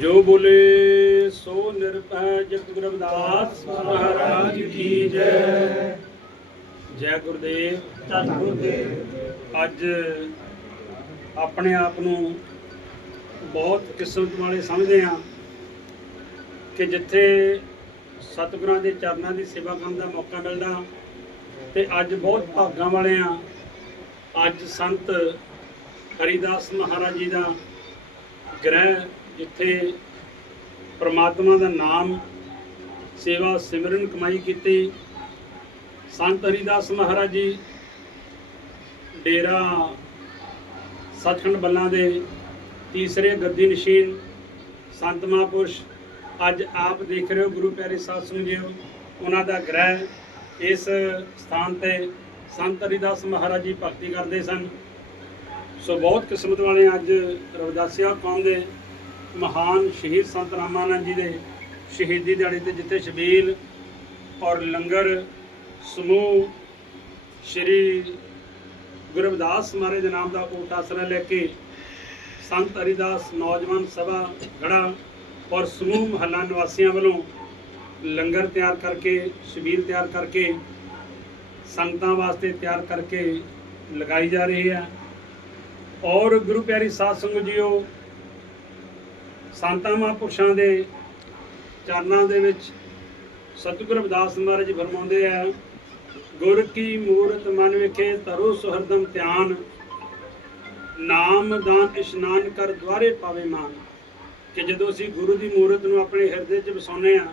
ਜੋ ਬੋਲੇ, ਸੋ ਨਿਰਭੈ ਜਗਤ ਗੁਰੂ ਰਵਿਦਾਸ ਮਹਾਰਾਜ ਕੀ ਜੈ। ਜੈ ਗੁਰਦੇਵ, ਧੰਨ ਗੁਰਦੇਵ। ਅੱਜ ਆਪਣੇ ਆਪ ਨੂੰ ਬਹੁਤ ਕਿਸਮਤ ਵਾਲੇ ਸਮਝਦੇ ਹਾਂ ਕਿ ਜਿੱਥੇ ਸਤਿਗੁਰਾਂ ਦੇ ਚਰਨਾਂ ਦੀ ਸੇਵਾ ਕਰਨ ਦਾ ਮੌਕਾ ਮਿਲਦਾ ਤੇ ਅੱਜ ਬਹੁਤ ਭਾਗਾਂ ਵਾਲੇ ਆ ਅੱਜ ਸੰਤ ਹਰੀਦਾਸ ਮਹਾਰਾਜ ਜੀ ਦਾ ਗ੍ਰਹਿ ਜਿੱਥੇ ਪ੍ਰਮਾਤਮਾ ਦਾ ਨਾਮ, ਸੇਵਾ ਸਿਮਰਨ ਕਮਾਈ ਕੀਤੀ। ਸੰਤ ਹਰੀਦਾਸ ਮਹਾਰਾਜ ਜੀ ਡੇਰਾ ਸੱਚਖੰਡ ਬੱਲਾਂ ਦੇ ਤੀਸਰੇ ਗੱਦੀ ਨਸ਼ੀਨ ਸੰਤ ਮਹਾਂਪੁਰਸ਼ ਅੱਜ ਆਪ ਦੇਖ ਰਹੇ ਹੋ, ਗੁਰੂ ਪਿਆਰੇ ਸਾਧ ਸੰਗਤ ਜੀਓ ਉਹਨਾਂ ਦਾ ਗ੍ਰਹਿ ਇਸ ਸਥਾਨ ਤੇ ਸੰਤ ਹਰੀਦਾਸ ਮਹਾਰਾਜ ਜੀ ਭਗਤੀ ਕਰਦੇ ਸਨ। ਸੋ ਬਹੁਤ ਕਿਸਮਤ ਵਾਲੇ ਅੱਜ ਰਵਿਦਾਸੀਆ ਕੌਮ ਦੇ ਮਹਾਨ ਸ਼ਹੀਦ ਸੰਤ ਰਾਮਾਨੰਦ ਜੀ ਦੇ ਸ਼ਹੀਦੀ ਦਿਹਾੜੇ ਤੇ ਜਿੱਥੇ ਸ਼ਬੀਲ ਔਰ ਲੰਗਰ ਸਮੂਹ ਸ਼੍ਰੀ ਗੁਰੂ ਰਵਿਦਾਸ ਮਹਾਰਾਜ ਦੇ ਨਾਮ ਦਾ ਓਟ ਆਸਰਾ ਲੈ ਕੇ ਸੰਤ ਹਰੀਦਾਸ ਨੌਜਵਾਨ ਸਭਾ ਗੜਾ ਔਰ ਸਮੂਹ ਮਹੱਲਾ ਨਿਵਾਸੀਆਂ ਵੱਲੋਂ ਲੰਗਰ ਤਿਆਰ ਕਰਕੇ, ਸ਼ਬੀਲ ਤਿਆਰ ਕਰਕੇ, ਸੰਗਤਾਂ ਵਾਸਤੇ ਤਿਆਰ ਕਰਕੇ ਲਗਾਈ ਜਾ ਰਹੀ ਹੈ। ਔਰ ਗੁਰੂ ਪਿਆਰੀ ਸਾਧ ਸੰਗਤ ਜੀਓ ਸੰਤਾਂ ਮਹਾਂਪੁਰਸ਼ਾਂ ਦੇ ਚਰਨਾਂ ਦੇ ਵਿੱਚ ਸਤਿਗੁਰੂ ਰਵਿਦਾਸ ਮਹਾਰਾਜ ਫਰਮਾਉਂਦੇ ਆ, ਗੁਰ ਕੀ ਮੂਰਤ ਮਨ ਵਿਖੇ ਤਰੋ ਸੁਹਰਦਮ ਧਿਆਨ, ਨਾਮ ਦਾਨ ਇਸ਼ਨਾਨ ਕਰ ਦੁਆਰੇ ਪਾਵੇ ਮਾਨ। ਕਿ ਜਦੋਂ ਅਸੀਂ ਗੁਰੂ ਦੀ ਮੂਰਤ ਨੂੰ ਆਪਣੇ ਹਿਰਦੇ 'ਚ ਵਸਾਉਂਦੇ ਆ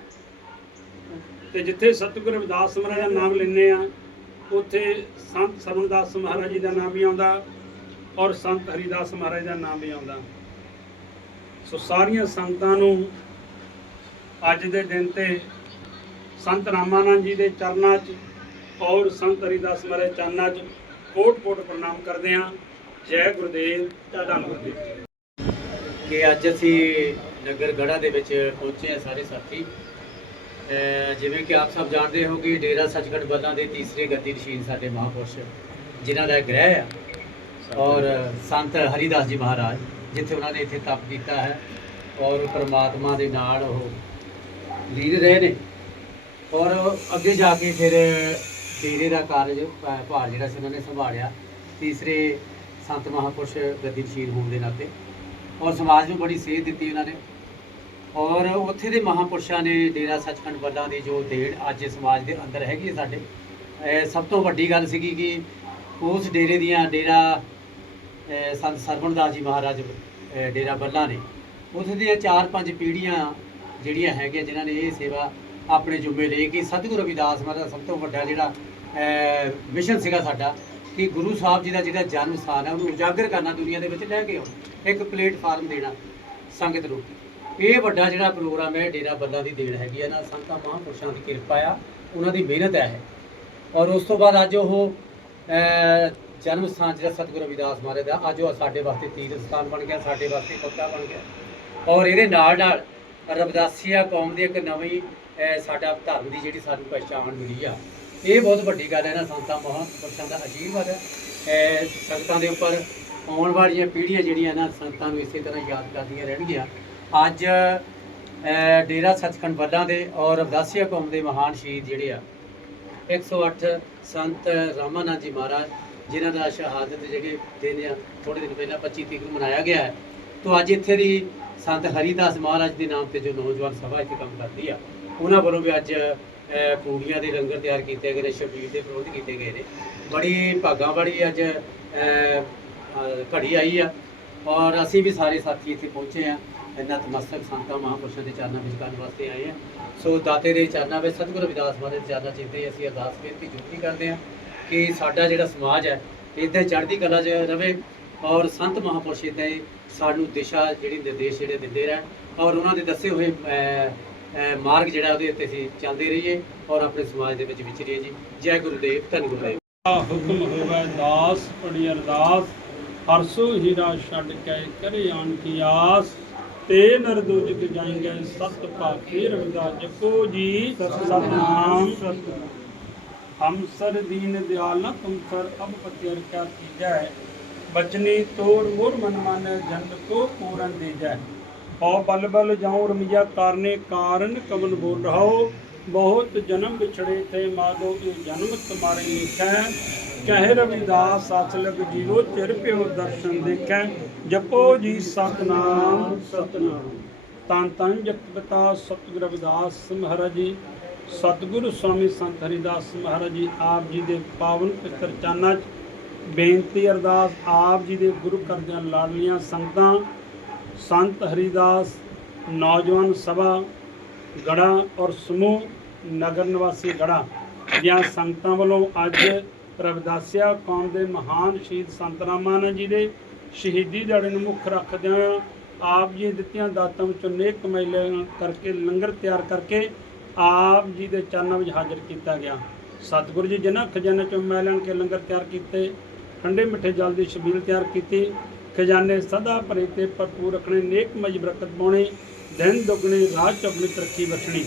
ਤੇ ਜਿੱਥੇ ਸਤਿਗੁਰੂ ਰਵਿਦਾਸ ਮਹਾਰਾਜ ਦਾ ਨਾਮ ਲੈਂਦੇ ਆ ਉੱਥੇ ਸੰਤ ਸਰਵਣਦਾਸ ਮਹਾਰਾਜ ਜੀ ਦਾ ਨਾਮ ਵੀ ਆਉਂਦਾ ਔਰ ਸੰਤ ਹਰੀਦਾਸ ਮਹਾਰਾਜ ਦਾ ਨਾਮ ਵੀ ਆਉਂਦਾ। ਸੋ ਸਾਰੀਆਂ ਸੰਗਤਾਂ ਨੂੰ ਅੱਜ ਦੇ ਦਿਨ ਤੇ ਸੰਤ ਰਾਮਾਨੰਦ ਜੀ ਦੇ ਚਰਨਾਂ 'ਚ ਔਰ ਸੰਤ ਹਰੀਦਾਸ ਮਹਾਰਾਜ ਚਰਨਾਂ 'ਚ ਕੋਟ-ਕੋਟ ਪ੍ਰਣਾਮ ਕਰਦੇ ਹਾਂ। ਜੈ ਗੁਰਦੇਵ ਧੰਨ ਗੁਰਦੇਵ ਕਿ ਅੱਜ ਅਸੀਂ ਨਗਰ ਗੜਾ ਦੇ ਵਿੱਚ ਪਹੁੰਚੇ ਆ ਸਾਰੇ ਸਾਥੀ। ਜਿਵੇਂ ਕਿ ਆਪ ਸਭ ਜਾਣਦੇ ਹੋ ਕਿ ਡੇਰਾ ਸੱਚਖੰਡ ਬੱਲਾਂ ਦੇ ਤੀਸਰੇ ਗੱਦੀ ਨਸ਼ੀਨ ਸਾਡੇ ਮਹਾਂਪੁਰਸ਼ ਜਿਨ੍ਹਾਂ ਦਾ ਗ੍ਰਹਿ ਆ। ਔਰ ਸੰਤ ਹਰੀਦਾਸ ਜੀ ਮਹਾਰਾਜ ਜਿੱਥੇ ਉਹਨਾਂ ਨੇ ਇੱਥੇ ਤਪ ਕੀਤਾ ਹੈ ਔਰ ਪਰਮਾਤਮਾ ਦੇ ਨਾਲ ਉਹ ਲੀਨ ਰਹੇ ਨੇ। ਔਰ ਅੱਗੇ ਜਾ ਕੇ ਫਿਰ ਡੇਰੇ ਦਾ ਕਾਰਜ ਭਾਰ ਜਿਹੜਾ ਸੀ ਉਹਨਾਂ ਨੇ ਸੰਭਾਲਿਆ। ਤੀਸਰੇ ਸੰਤ ਮਹਾਂਪੁਰਸ਼ ਗੱਦੀ ਹੋਣ ਦੇ ਨਾਤੇ। ਔਰ ਸਮਾਜ ਨੂੰ ਬੜੀ ਸੇਧ ਦਿੱਤੀ ਉਹਨਾਂ ਨੇ। ਔਰ ਉੱਥੇ ਦੇ ਮਹਾਂਪੁਰਸ਼ਾਂ ਨੇ ਡੇਰਾ ਸੱਚਖੰਡ ਬੱਲਾਂ ਦੀ ਜੋ ਦੇਣ ਅੱਜ ਸਮਾਜ ਦੇ ਅੰਦਰ ਹੈਗੀ ਹੈ ਸਾਡੇ ਸਭ ਤੋਂ ਵੱਡੀ ਗੱਲ ਸੀਗੀ ਕਿ ਉਸ ਡੇਰੇ ਦੀਆਂ ਡੇਰਾ ਸੰਤ ਸਰਵਣ ਦਾਸ ਜੀ ਮਹਾਰਾਜ ਡੇਰਾ ਬੱਲਾਂ ਨੇ। ਉੱਥੇ ਦੀਆਂ ਚਾਰ ਪੰਜ ਪੀੜ੍ਹੀਆਂ ਜਿਹੜੀਆਂ ਹੈਗੀਆਂ, ਜਿਨ੍ਹਾਂ ਨੇ ਇਹ ਸੇਵਾ ਆਪਣੇ ਜੁਮੇ ਲਈ ਕਿ ਸਤਿਗੁਰੂ ਰਵਿਦਾਸ ਮਹਾਰਾਜ ਦਾ ਸਭ ਤੋਂ ਵੱਡਾ ਜਿਹੜਾ ਮਿਸ਼ਨ ਸੀਗਾ ਸਾਡਾ ਕਿ ਗੁਰੂ ਸਾਹਿਬ ਜੀ ਦਾ ਜਿਹੜਾ ਜਨਮ ਸਥਾਨ ਹੈ, ਉਹਨੂੰ ਉਜਾਗਰ ਕਰਨਾ ਦੁਨੀਆ ਦੇ ਵਿੱਚ ਲੈ ਕੇ ਆਉਣਾ, ਇੱਕ ਪਲੇਟਫਾਰਮ ਦੇਣਾ ਸੰਗਤ ਨੂੰ। ਇਹ ਵੱਡਾ ਜਿਹੜਾ ਪ੍ਰੋਗਰਾਮ ਹੈ, ਡੇਰਾ ਬੱਲਾ ਦੀ ਦੇਣ ਹੈਗੀ ਹੈ ਨਾ, ਸੰਤਾਂ, ਮਹਾਂਪੁਰਸ਼ਾਂ ਦੀ ਕਿਰਪਾ ਆ, ਉਹਨਾਂ ਦੀ ਮਿਹਨਤ ਹੈ ਔਰ ਉਸ ਤੋਂ ਬਾਅਦ ਅੱਜ ਉਹ ਜਨਮ ਸਥਾਨ ਜਿਹੜਾ ਸਤਿਗੁਰੂ ਰਵਿਦਾਸ ਮਹਾਰਾਜ ਦਾ ਅੱਜ ਉਹ ਸਾਡੇ ਵਾਸਤੇ ਤੀਰਥ ਸਥਾਨ ਬਣ ਗਿਆ ਸਾਡੇ ਵਾਸਤੇ ਪੱਕਾ ਬਣ ਗਿਆ। ਔਰ ਇਹਦੇ ਨਾਲ ਨਾਲ ਰਵਿਦਾਸੀਆ ਕੌਮ ਦੀ ਇੱਕ ਨਵੀਂ ਸਾਡਾ ਧਰਮ ਦੀ ਜਿਹੜੀ ਸਾਨੂੰ ਪਛਾਣ ਮਿਲੀ ਆ। ਇਹ ਬਹੁਤ ਵੱਡੀ ਗੱਲ ਹੈ ਨਾ ਸੰਤਾਂ ਮਹਾਂਪੁਰਸ਼ਾਂ ਦਾ ਆਸ਼ੀਰਵਾਦ ਹੈ। ਅਹ, ਸੰਗਤਾਂ ਦੇ ਉੱਪਰ ਆਉਣ ਵਾਲੀਆਂ ਪੀੜ੍ਹੀਆਂ ਜਿਹੜੀਆਂ ਨਾ ਸੰਗਤਾਂ ਨੂੰ ਇਸੇ ਤਰ੍ਹਾਂ ਯਾਦ ਕਰਦੀਆਂ ਰਹਿਣਗੀਆਂ। ਅੱਜ ਡੇਰਾ ਸੱਚਖੰਡ ਬੱਲਾਂ ਦੇ ਔਰ ਰਵਿਦਾਸੀਆ ਕੌਮ ਦੇ ਮਹਾਨ ਸ਼ਹੀਦ ਜਿਹੜੇ ਆ 108 ਸੰਤ ਰਾਮਾਨੰਦ ਜੀ ਮਹਾਰਾਜ ਜਿਨ੍ਹਾਂ ਦਾ ਸ਼ਹਾਦਤ ਜਿਹੜੇ ਦਿਨ ਆ ਥੋੜੇ ਦਿਨ ਪਹਿਲਾਂ 25 ਤਰੀਕ ਨੂੰ ਮਨਾਇਆ ਗਿਆ ਹੈ। ਤੋਂ ਅੱਜ ਇੱਥੇ ਦੀ ਸੰਤ ਹਰੀਦਾਸ ਮਹਾਰਾਜ ਦੇ ਨਾਮ ਤੇ ਜੋ ਨੌਜਵਾਨ ਸਭਾ ਇੱਥੇ ਕੰਮ ਕਰਦੀ ਆ ਉਹਨਾਂ ਵੱਲੋਂ ਵੀ ਅੱਜ ਅਹ, ਪੂੜੀਆਂ ਦੇ ਲੰਗਰ ਤਿਆਰ ਕੀਤੇ ਗਏ ਨੇ ਸ਼ਬੀਰ ਦੇ ਪ੍ਰਬੰਧ ਕੀਤੇ ਗਏ ਨੇ। ਬੜੀ ਭਾਗਾਂ ਵਾਲੀ ਅੱਜ ਘੜੀ ਆਈ ਆ। ਔਰ ਅਸੀਂ ਵੀ ਸਾਰੇ ਸਾਥੀ ਇੱਥੇ ਪਹੁੰਚੇ ਆ। ਨਤਮਸਤਕ ਸੰਤਾਂ ਮਹਾਂਪੁਰਸ਼ਾਂ ਦੇ ਚਰਨਾਂ ਵਿੱਚ ਕਰਨ ਵਾਸਤੇ ਆਏ ਆ। ਸੋ ਦਾਤੇ ਦੇ ਚਰਨਾਂ ਵਿੱਚ ਸਤਿਗੁਰੂ ਰਵਿਦਾਸ ਮਹਾਰਾਜ ਦੇ ਚਰਨਾਂ ਚਿੰਤੇ ਅਸੀਂ ਅਰਦਾਸ ਬੇਨਤੀ ਜੁਗਤੀ ਕਰਦੇ ਆ। ਕਿ ਸਾਡਾ ਜਿਹੜਾ ਸਮਾਜ ਹੈ, ਇੱਥੇ ਚੜ੍ਹਦੀ ਕਲਾ 'ਚ ਰਵੇ ਔਰ ਸੰਤ ਮਹਾਂਪੁਰਸ਼ ਇੱਥੇ ਸਾਨੂੰ ਦਿਸ਼ਾ ਜਿਹੜੀ ਨਿਰਦੇਸ਼ ਜਿਹੜੇ ਦਿੰਦੇ ਰਹਿਣ ਔਰ ਉਹਨਾਂ ਦੇ ਦੱਸੇ ਹੋਏ ਮਾਰਗ ਜਿਹੜਾ ਉਹਦੇ ਉੱਤੇ ਅਸੀਂ ਚੱਲਦੇ ਰਹੀਏ ਔਰ ਆਪਣੇ ਸਮਾਜ ਦੇ ਵਿੱਚ ਵਿਚਰੀਏ ਜੀ। ਜੈ ਗੁਰਦੇਵ ਧੰਨ ਗੁਰਦੇਵ ਹੁਕਮ ਹੋਵੇ ਦਾਸ ਪੜੀ ਅਰਦਾਸ ਹਰਸੋ ਹੀਰਾ ਛੱਡ ਕੇ ਕਰੇ ਆਣ ਕੀ ਆਸ, ਤੇ ਨਰ ਦੁਜਕ ਸਤ ਭਾਖੇ ਰਵਿਦਾਸ। ਜਪੋ ਜੀ, ਸਤਨਾਮ। ਹਮ ਸਰ ਦੀਨ ਦਿਆਲ ਤੁਮ ਸਰ, ਅਬ ਪਤਿਰ ਕਿਆ ਕੀਜੈ? ਬਚਨੀ ਤੋੜ ਮੋਰ ਮਨ ਮਨ ਜਨ ਕੋ ਪੂਰਨ ਦੀਜੈ। ਹਉ ਬਲ ਬਲ ਜਾਉ ਰਮਿਆ ਕਾਰਨੇ ਕਾਰਨ, ਕਮਨ ਬੋਲ ਰਹਾਓ ਬਹੁਤ ਜਨਮ ਵਿਛੜੇ ਥੇ ਮਾਗੋ ਇਹ ਜਨਮ ਤੁਮਾਰੇ ਲਿਖੈ ਕਹਿ ਰਵਿਦਾਸ, ਸਚ ਲਗ ਜੀਵੋ, ਚਿਰ ਪਿਓ ਦਰਸ਼ਨ ਦੇਖੈ। ਜਪੋ ਜੀ ਸਤਨਾਮ ਸਤਨਾਮ। ਤਾਂ ਤਾਂ ਜਗਤ ਪਿਤਾ ਸਤਿਗੁਰ ਰਵਿਦਾਸ, ਮਹਾਰਾਜ ਜੀ। ਸਤਿਗੁਰੂ ਸਵਾਮੀ ਸੰਤ ਹਰਿਦਾਸ ਮਹਾਰਾਜ ਜੀ ਆਪ ਜੀ ਦੇ ਪਾਵਨ ਪਵਿੱਤਰ ਚਾਨਾਂ 'ਚ ਬੇਨਤੀ ਅਰਦਾਸ, ਆਪ ਜੀ ਦੇ ਗੁਰੂ ਕਰਦਿਆਂ ਲਾਡਲੀਆਂ ਸੰਗਤਾਂ, ਸੰਤ ਹਰੀਦਾਸ, ਨੌਜਵਾਨ ਸਭਾ ਗੜਾ ਔਰ ਸਮੂਹ, ਨਗਰ ਨਿਵਾਸੀ ਗੜਾ ਦੀਆਂ ਸੰਗਤਾਂ ਵੱਲੋਂ ਅੱਜ ਰਵਿਦਾਸਿਆ ਕੌਮ ਦੇ ਮਹਾਨ ਸ਼ਹੀਦ ਸੰਤ ਰਾਮਾਨੰਦ ਜੀ ਦੇ ਸ਼ਹੀਦੀ ਦਿਹਾੜੇ ਨੂੰ ਮੁੱਖ ਰੱਖਦਿਆਂ ਆਪ ਜੀ ਦਿੱਤੀਆਂ ਦਾਤਾਂ ਵਿੱਚੋਂ ਨੇਕ ਕਮਾਈ ਲੈ ਕਰਕੇ ਲੰਗਰ ਤਿਆਰ ਕਰਕੇ ਆਪ ਜੀ ਦੇ ਚਰਨਾਂ ਵਿੱਚ ਹਾਜ਼ਰ ਕੀਤਾ ਗਿਆ। ਸਤਿਗੁਰੂ ਜੀ ਜਿਨ੍ਹਾਂ ਖਜ਼ਾਨੇ ਚੋਂ ਮੈਂ ਲੈਣ ਕੇ ਲੰਗਰ ਤਿਆਰ ਕੀਤੇ, ਠੰਡੇ ਮਿੱਠੇ ਜਲ ਦੀ ਛਬੀਲ ਤਿਆਰ ਕੀਤੀ, ਖਜ਼ਾਨੇ ਸਦਾ ਭਰੇ ਤੇ ਭਰਪੂਰ ਰੱਖਣੇ, ਨੇਕ ਮਜ ਬਰਕਤ ਪਾਉਣੇ, ਦਿਨ ਦੁਗਣੀ, ਰਾਤ ਚੌਗਣੀ ਤਰੱਕੀ ਬਖਸ਼ਣੀ।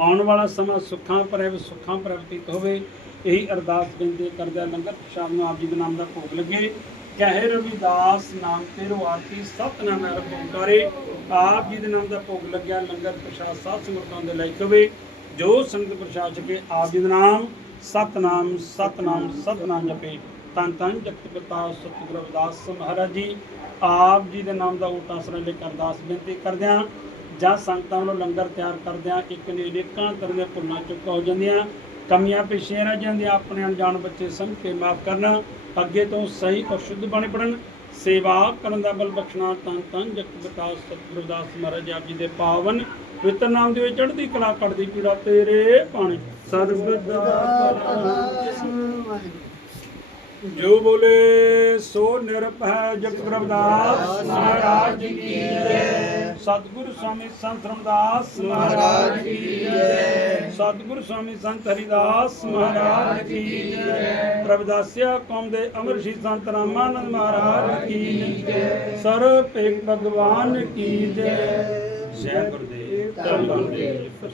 ਆਉਣ ਵਾਲਾ ਸਮਾਂ ਸੁੱਖਾਂ ਭਰਿਆ ਸੁੱਖਾਂ ਭਰਿਆ ਬਤੀਤ ਹੋਵੇ, ਇਹੀ ਅਰਦਾਸ ਬੇਨਤੀ ਕਰਦਿਆਂ ਲੰਗਰ ਸ਼ਾਮ ਨੂੰ ਆਪ ਜੀ ਦੇ ਨਾਮ ਦਾ ਭੋਗ ਲੱਗੇ। ਕਹੇ ਰਵਿਦਾਸ ਨਾਮ ਤੇਰੋ ਆਰਤੀ ਸਤਨਾਮ ਹੈ ਰਬੋਕਾਰੇ ਆਪ ਜੀ ਦੇ ਨਾਮ ਦਾ ਭੋਗ ਲੱਗਿਆ, ਲੰਗਰ ਪ੍ਰਸ਼ਾਦ ਸਾਧ ਸੰਗਤਾਂ ਦੇ ਲਈ ਹੋਵੇ ਜੋ ਸੰਗਤ ਪ੍ਰਸ਼ਾਦ ਛਕੇ, ਆਪ ਜੀ ਦਾ ਨਾਮ, ਸਤਨਾਮ ਸਤਨਾਮ ਸਤਨਾਮ ਜਪੇ। ਤਨ ਤਨ ਜਗਤ ਪਿਤਾ ਸਤਿਗੁਰੂ ਰਵਿਦਾਸ ਮਹਾਰਾਜ ਜੀ। ਆਪ ਜੀ ਦੇ ਨਾਮ ਦਾ ਊਟ ਆਸਰਾ ਲੈ ਕੇ ਅਰਦਾਸ ਬੇਨਤੀ ਕਰਦਿਆਂ ਜਾਂ ਸੰਗਤਾਂ ਵੱਲੋਂ ਲੰਗਰ ਤਿਆਰ ਕਰਦਿਆਂ ਇੱਕ ਨੇ ਅਨੇਕਾਂ ਤਰ੍ਹਾਂ ਦੀਆਂ ਭੁੱਲਾਂ ਚੁੱਕ ਹੋ ਜਾਂਦੀਆਂ। ਕਮੀਆਂ ਪੇਸ਼ੀਆਂ ਰਹਿ ਜਾਂਦੀਆਂ ਆਪਣੇ ਅਣਜਾਣ ਬੱਚੇ ਸਮਝ ਕੇ ਮਾਫ ਕਰਨਾ ਅੱਗੇ ਤੋਂ ਸਹੀ ਔਰ ਸ਼ੁੱਧ ਬਾਣੀ ਪੜਨ ਸੇਵਾ ਕਰਨ ਦਾ ਬਲ ਬਖਸ਼ਣਾ ਤਨ ਤਨ ਜਗਤ ਪਿਤਾ ਸਤਿਗੁਰੂ ਰਵਿਦਾਸ ਮਹਾਰਾਜ ਆਪ ਜੀ ਦੇ ਪਾਵਨ ਪਵਿੱਤਰ ਨਾਮ ਦੇ ਵਿੱਚ ਚੜ੍ਹਦੀ ਕਲਾ ਕੱਢਦੀ ਪੀੜਾ ਤੇਰੇ ਪਾਣੀ ਸਰਬਦਾ ਜੋ ਬੋਲੇ ਸੋ ਨਿਰਭੈ ਜਗਤ ਰਵਿਦਾਸ ਮਹਾਰਾਜ ਜੀ ਕੀ ਜੈ। ਸਤਿਗੁਰੂ ਸਵਾਮੀ ਸੰਤ ਰਮਦਾਸ ਮਹਾਰਾਜ ਕੀ ਜੈ। ਸਤਿਗੁਰੂ ਸਵਾਮੀ ਸੰਤ ਹਰਿਦਾਸ ਮਹਾਰਾਜ ਕੀ ਜੈ। ਰਵਿਦਾਸਿਆ ਕੌਮ ਦੇ ਅਮਰ ਸ਼ਹੀਦ ਸੰਤ ਰਾਮਾਨੰਦ ਮਹਾਰਾਜ ਕੀ ਜੈ। ਸਰਬ ਭਗਵਾਨ ਕੀ ਜੈ। ਜੈ ਗੁਰਦੇਵ ਧੰਨ ਗੁਰਦੇਵ।